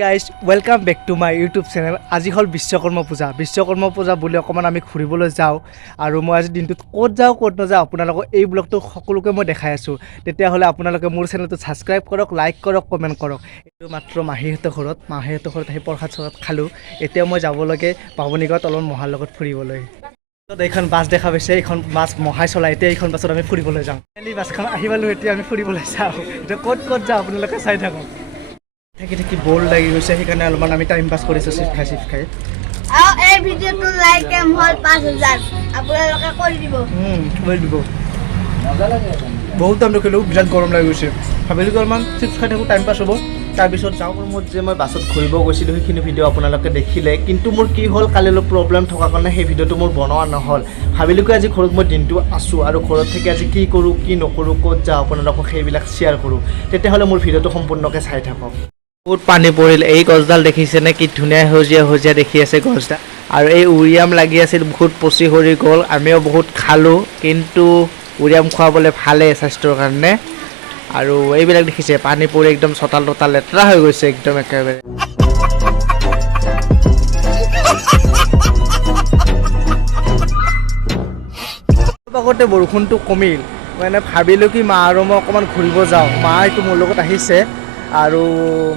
Guys welcome back to my YouTube channel. আজি হ'ল বিশ্বকৰ্মা পূজা বুলি অকণমান আমি ঘূৰিবলৈ যাওঁ আৰু মই আজি দিনটোত ক'ত যাওঁ ক'ত নাযাওঁ আপোনালোকক এই ব্লগটো সকলোকে মই দেখাই আছোঁ। তেতিয়াহ'লে আপোনালোকে মোৰ চেনেলটো ছাবস্ক্ৰাইব কৰক, লাইক কৰক, কমেণ্ট কৰক। এইটো মাত্ৰ মাহীহঁতৰ ঘৰত আহি প্ৰসাদ চসাদ খালোঁ। এতিয়া মই যাব লাগে বামুণীগাঁৱত অলপ মহাৰ লগত ফুৰিবলৈ। এইখন বাছ দেখা পাইছে, এইখন বাছ মহাই চলাই। এতিয়া এইখন বাছত আমি ফুৰিবলৈ যাওঁ। বাছখন আহি পালোঁ, এতিয়া আমি ফুৰিবলৈ যাওঁ। এতিয়া ক'ত ক'ত যাওঁ আপোনালোকে চাই থাকক। থাকি বৰ লাগি গৈছে, সেইকাৰণে অলপমান আমি টাইম পাছ কৰিছোঁ চিপ খাই। আৰু এই ভিডিঅ'টো লাইক এম হ'ল 5000 আপোনালোকে কৰি দিব। বহুত টাইম ৰখিলোঁ, বিৰাট গৰম লাগি গৈছে। ভাবিলোঁ অলপমান চিপছ খাই থাকোঁ, টাইম পাছ হ'ব। তাৰপিছত যাওঁ ৰুমত যে মই বাছত ঘূৰিব গৈছিলোঁ, সেইখিনি ভিডিঅ' আপোনালোকে দেখিলে। কিন্তু মোৰ কি হ'ল, কালি অলপ প্ৰব্লেম থকাৰ কাৰণে সেই ভিডিঅ'টো মোৰ বনোৱা নহ'ল। ভাবিলোঁ কি আজি ঘৰত মই দিনটো আছোঁ আৰু ঘৰত থাকি আজি কি কৰোঁ কি নকৰোঁ, ক'ত যাওঁ আপোনালোকক সেইবিলাক শ্বেয়াৰ কৰোঁ। তেতিয়াহ'লে মোৰ ভিডিঅ'টো সম্পূৰ্ণকৈ চাই থাকক। বহুত পানী পৰিল। এই গছডাল দেখিছেনে, কি ধুনীয়া সেউজীয়া দেখি আছে গছডাল। আৰু এই উৰিয়াম লাগি আছিল, বহুত পচি সৰি গ'ল। আমিও বহুত খালোঁ, কিন্তু উৰিয়াম খুৱাবলৈ ভালেই স্বাস্থ্যৰ কাৰণে। আৰু এইবিলাক দেখিছে, পানী পৰি একদম চোতাল তোতাল লেতেৰা হৈ গৈছে একদম একেবাৰে। আগতে বৰষুণটো কমিল, মানে ভাবিলোঁ কি মা আৰু মই অকণমান ঘূৰিব যাওঁ। মা এইটো মোৰ লগত আহিছে আৰু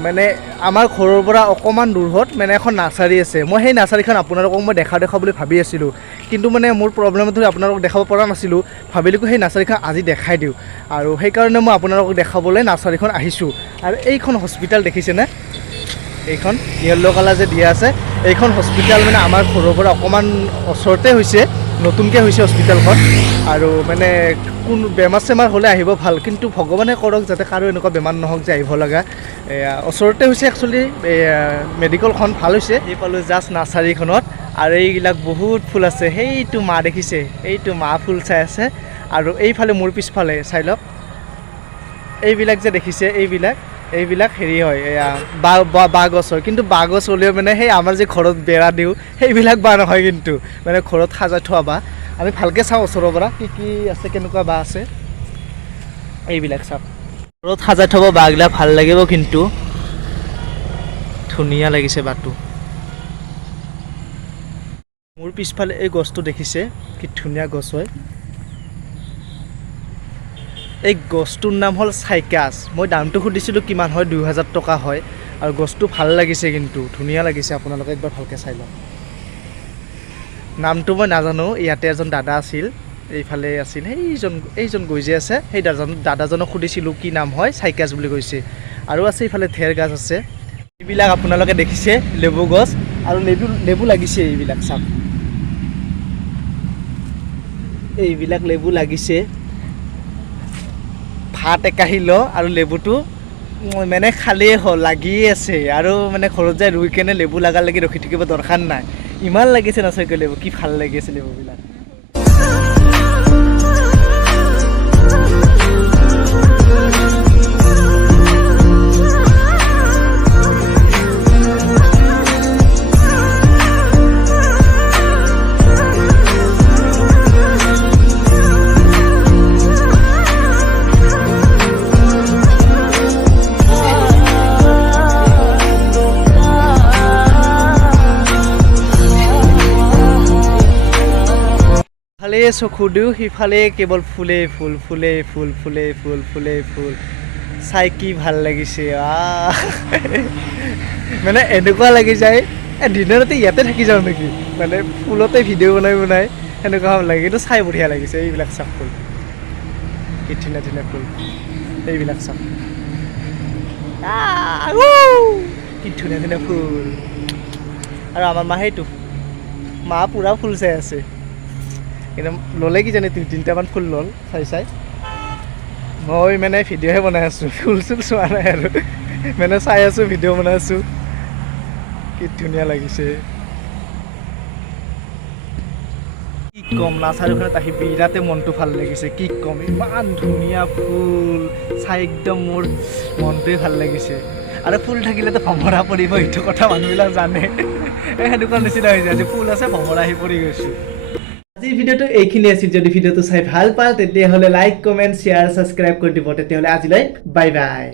মানে আমাৰ ঘৰৰ পৰা অকণমান দূৰত মানে এখন নাৰ্চাৰী আছে। মই সেই নাৰ্চাৰীখন আপোনালোকক মই দেখাওঁ বুলি ভাবি আছিলোঁ, কিন্তু মানে মোৰ প্ৰব্লেমত ধৰি আপোনালোকক দেখাব পৰা নাছিলোঁ। ভাবিলোঁ সেই নাৰ্চাৰীখন আজি দেখাই দিওঁ, আৰু সেইকাৰণে মই আপোনালোকক দেখাবলৈ নাৰ্চাৰীখন আহিছোঁ। আৰু এইখন হস্পিটেল দেখিছেনে, এইখন য়েল্ল' কালাৰ যে দিয়া আছে, এইখন হস্পিটেল মানে আমাৰ ঘৰৰ পৰা অকণমান ওচৰতে হৈছে, নতুনকৈ হৈছে হস্পিটেলখন। আৰু মানে কোন বেমাৰ চেমাৰ হ'লে আহিব ভাল, কিন্তু ভগৱানে কৰক যাতে কাৰো এনেকুৱা বেমাৰ নহওক যে আহিব লগা। ওচৰতে হৈছে একচুৱেলি মেডিকেলখন, ভাল হৈছে। এই পালোঁ জাষ্ট নাৰ্চাৰীখনত, আৰু এইবিলাক বহুত ফুল আছে। সেইটো মা দেখিছে, এইটো মা ফুল চাই আছে। আৰু এইফালে মোৰ পিছফালে চাই লওক, এইবিলাক যে দেখিছে, এইবিলাক হেৰি হয়, বাঁহ গছ হয়। কিন্তু বাঁহ গছ হ'লেও মানে সেই আমাৰ যে ঘৰত বেৰা দিওঁ, সেইবিলাক বাঁহ নহয়, কিন্তু মানে ঘৰত সাজাই থোৱা বাঁহ। আমি ভালকৈ চাওঁ ওচৰৰ পৰা কি কি আছে, কেনেকুৱা বাঁহ আছে। এইবিলাক চাওক, ঘৰত সাজাই থ'ব বাঁহবিলাক, ভাল লাগিব, কিন্তু ধুনীয়া লাগিছে বাঁহটো। মোৰ পিছফালে এই গছটো দেখিছে, কি ধুনীয়া গছ হয়। এই গছটোৰ নাম হ'ল চাইকাছ। মই দামটো সুধিছিলোঁ কিমান হয়, 2000 টকা হয়। আৰু গছটো ভাল লাগিছে, কিন্তু ধুনীয়া লাগিছে, আপোনালোকে একবাৰ ভালকৈ চাই লওক। নামটো মই নাজানো, ইয়াতে এজন দাদা আছিল, এইফালে আছিল এইজন গৈ যে আছে, সেই দাদাজনক সুধিছিলোঁ কি নাম হয়, চাইকাছ বুলি কৈছে। আৰু আছে এইফালে ঢেৰ গাছ আছে। এইবিলাক আপোনালোকে দেখিছে লেবু গছ, আৰু লেবু লাগিছে, এইবিলাক চাওক, এইবিলাক লেবু লাগিছে। ভাত একাহি ল আৰু লেবুটো মানে খালেই হ'ল, লাগিয়ে আছে। আৰু মানে ঘৰত যাই ৰুই কেনে লেবু লগালৈকে ৰখি থাকিব দৰকাৰ নাই, ইমান লাগিছে নাচাইকৈ লেবু, কি ভাল লাগি আছে লেবুবিলাক। ইফালে চকু দিওঁ, সিফালে কেৱল ফুলেই ফুল। চাই কি ভাল লাগিছে, মানে এনেকুৱা লাগি যায় দিনতে ইয়াতে থাকি যাওঁ নেকি, মানে ফুলতে ভিডিঅ' বনাই সেনেকুৱা লাগে। কিন্তু চাই বঢ়িয়া লাগিছে। এইবিলাক চাওক ফুল, কি ধুনীয়া ফুল, এইবিলাক চাওক, কি ধুনীয়া ফুল। আৰু আমাৰ মা সেইটো মা পূৰা ফুল চাই আছে, কিন্তু ল'লে কি জানে 2-3টামান ফুল ল'ল চাই। মই মানে ভিডিঅ'হে বনাই আছোঁ, ফুল চুল চোৱা নাই আৰু, মানে চাই আছোঁ, ভিডিঅ' বনাই আছোঁ। কি ধুনীয়া লাগিছে, কি ক'ম। নাৰ্চাৰীখনত আহি বিৰাটেই মনটো ভাল লাগিছে, কি ক'ম, ইমান ধুনীয়া ফুল চাই একদম মোৰ মনটোৱে ভাল লাগিছে। আৰু ফুল থাকিলেতো ভমৰা পৰিব, এইটো কথা মানুহবিলাক জানে। সেনেকুৱা নিচিনা হৈছে, আজি ফুল আছে ভমৰা আহি পৰি গৈছোঁ। আজিৰ ভিডিঅ'টো এইখিনি আছিল। যদি ভিডিঅ'টো চাই ভাল পাল তেতিয়াহ'লে লাইক, কমেণ্ট, শ্বেয়াৰ, ছাবস্ক্ৰাইব কৰি দিব। তেতিয়াহ'লে আজিলৈ বাই বাই।